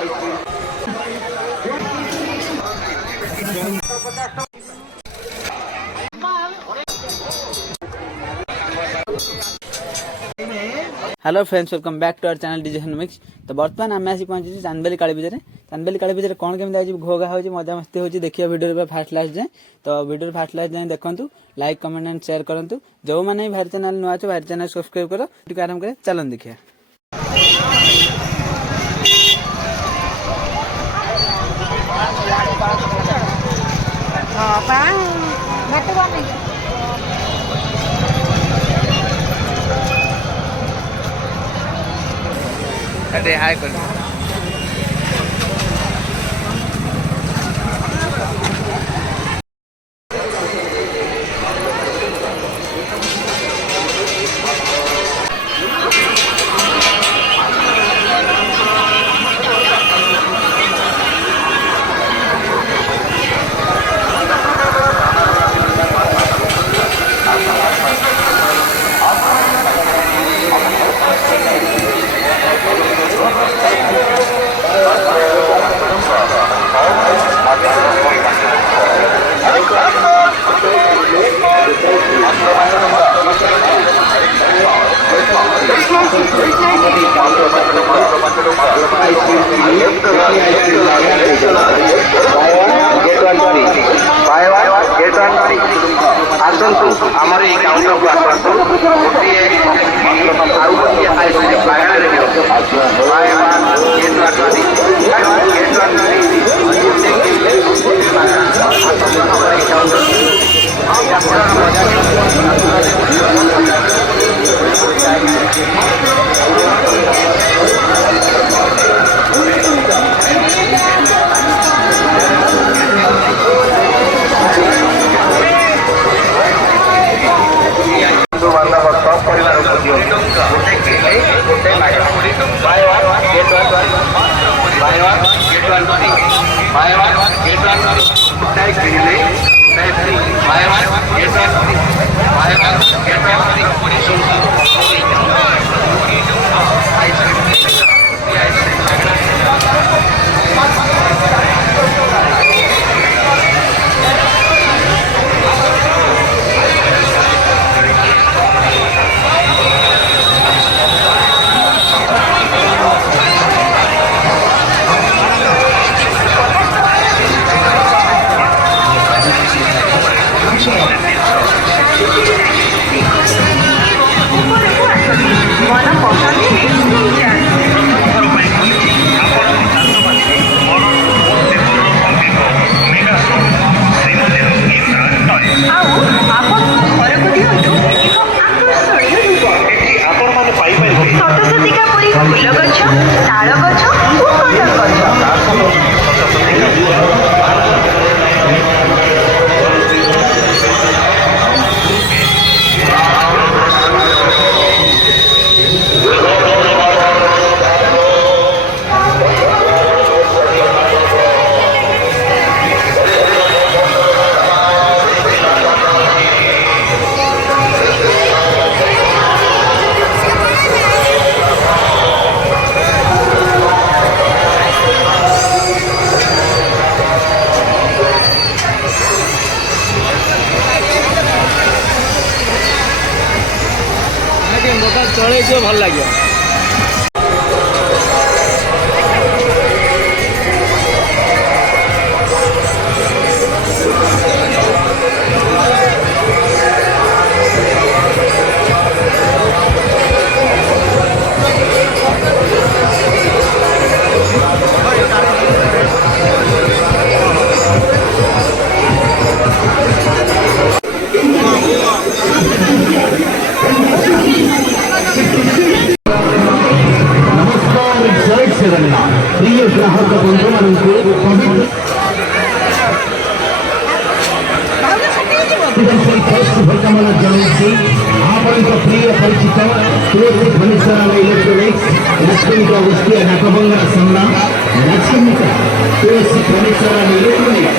Hello friends, welcome back to our channel DJ mix. तो बर्तमान आम आसी पहुंची चांदबाली काली पूजा। चांदबाली काली पूजा कौन केमी घोगा हो मजा मस्ती होती देखिए वीडियो फास्ट लास्ट जाए। तो वीडियो फास्ट लास्ट जाए देखूँ, लाइक कमेंट एंड शेयर करूँ। जो मैंने भाई चैनल नुआ अच्छे भाई चैनल सब्सक्राइब कर आराम कर चलन देखिए। अरे हाय कर आसतु आमर ये काउंटर को आसतु गोटे आउ गोटे बागान चले भल लगे। प्रिय ग्राहक बंधु शुभकामना जनाई आपण प्रिय परिचित धनेश्वर इलेक्ट्रोनिक्स लक्ष्मी गोष्ठी नागभंगा सन्ना लक्ष्मी तुलसी धनेश्वर इलेक्ट्रोनिक्स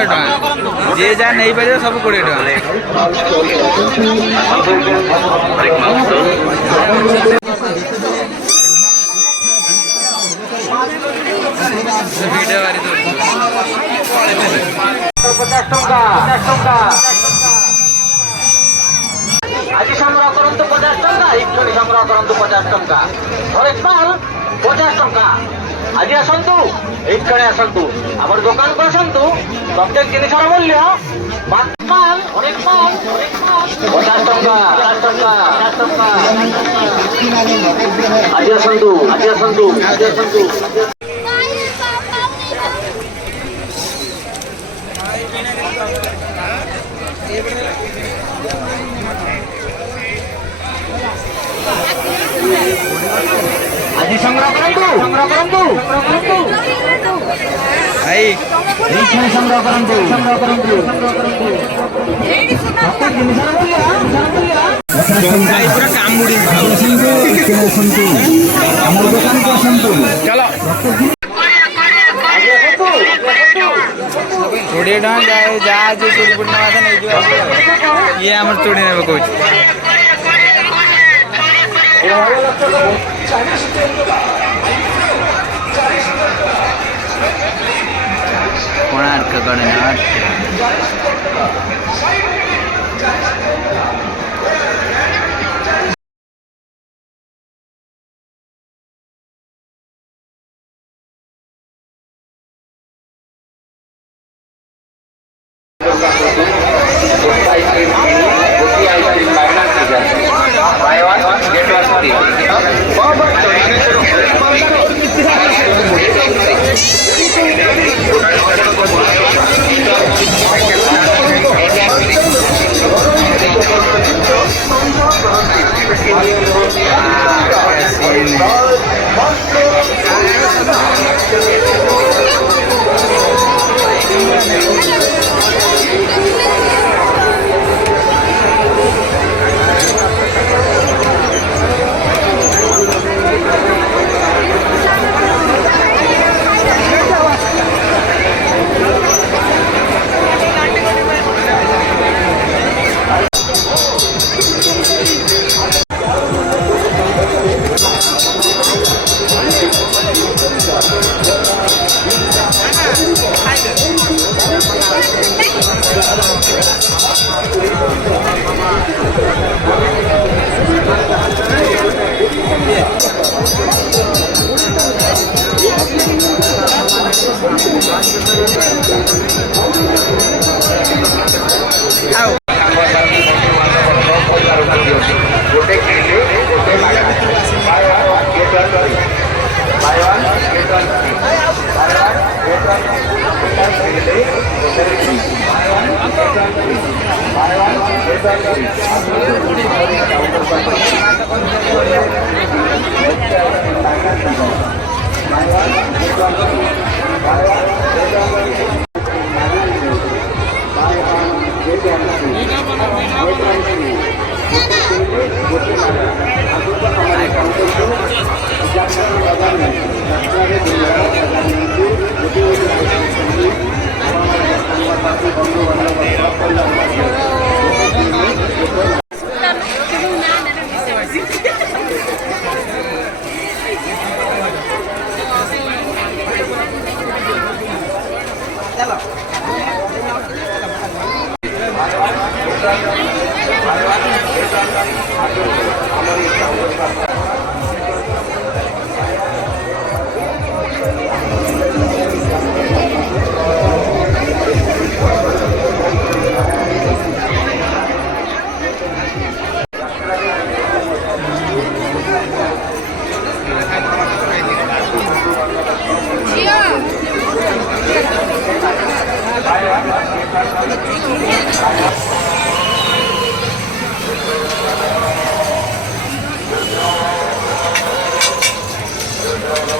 टका जे जहाँ नहीं पारे सब 20 टका আজি সংগ্রহ করন্তু 50 টাকা ইক্ষণি সংগ্রহ করন্তু 50 টাকা হরেক মাল 50 টাকা আজি আসন্তু ইক্ষণি আসন্তু আমার দোকানକୁ আসন্তু প্রত্যেক জিনিসের মূল্য মাল হরেক মাল 50 টাকা 50 টাকা 50 টাকা আজি আসন্তু আজি আসন্তু আজি আসন্তু আজি সংগ্রহ করন্তু भाई এইখানে সংগ্রহ করন্তু भाई पूरा काम मुड़ी चलो 20 टका जहाँ जो चोरी पड़ने वाला नहीं जो ये आम चोरी ने कहूँ कोणार्क गणनाथ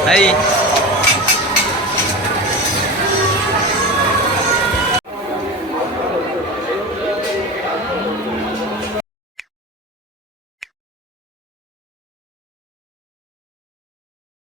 भाई